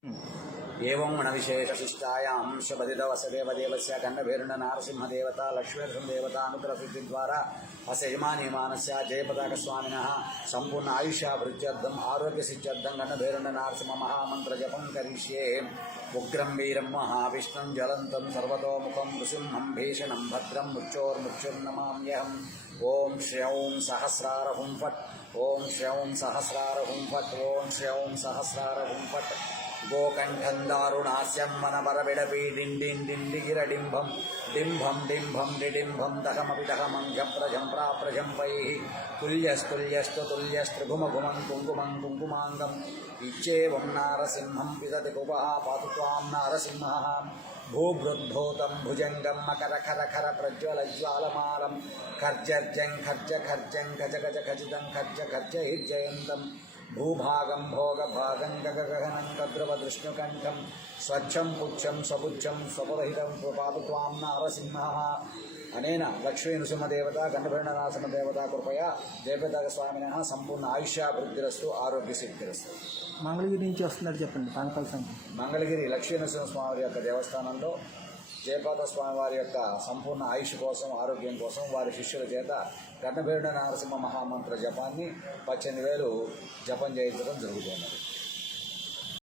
एवं गुणविशेषशिष्टायां शबदिदवसदेवदेवस्य गण्डभैरुण्डनारसिंहदेवता लक्ष्मीनरसिंहदेवतानुग्रहसिद्धिद्वारा अस्य यजमानीयमानस्य जयपताकस्वामिनः सम्पूर्ण आयुष्याभिवृद्ध्यर्थम् आरोग्यसिद्ध्यर्थं गण्डभैरुण्डनारसिंहमहामन्त्रजपं करिष्ये। उग्रं वीरं महाविष्णुं ज्वलन्तं सर्वतोमुखं नृसिंहं भीषणं भद्रं मृत्योर्मृत्युर्नमाम्यहम्। ओं श्रौं सहस्रार हुं फट् ओं श्रौं सहस्रार हुं फट् ओं श्रौं सहस्रार हुं फट्। गोकण्ठं दारुणास्यं मनपरबिडपीडिण्डिण्डिण्डिगिरडिम्भं डिम्भं डिम्भं डिडिम्भं दहमपि दहमं झम्प्रझम्प्राप्रझम्पैः तुल्यस्तुल्यस्तु तुल्यस्त्रिभुमघुमं कुङ्कुमं कुङ्कुमाङ्गम् इच्छेवं नारसिंहं पिदति कुपः पातु त्वां नारसिंहः। भूभृद्भूतं भुजङ्गं मकरखरखर प्रज्वलज्वालमालं खर्जर्जं खर्ज खर्जं खज खज खचितं खर्ज खर्ज हिर्जयन्तं भूभागं भोगभागं गगगहनं कद्रवदृष्णुकण्ठं स्वच्छं पुच्छं स्वपुच्छं स्वपरहितं पातु त्वां नारसिंहः। अनेन लक्ष्मीनृसिंहदेवता गण्डभैरुण्डनारसिंहदेवता कृपया जयपताकस्वामिनः संपूर्ण आयुष्याभिवृद्धिरस्तु आरोग्यसिद्धिरस्तु। మంగళగిరి నుంచి వస్తున్నారు చెప్పండి పానకాల సంఘం. మంగళగిరి లక్ష్మీనరసింహస్వామి యొక్క దేవస్థానంలో జయపాత స్వామి వారి యొక్క సంపూర్ణ ఆయుష్ కోసం ఆరోగ్యం కోసం వారి శిష్యుల చేత గణభైరుండ నారసింహ మహామంత్ర జపాన్ని 18,000 జపం చేయించడం జరుగుతున్నది.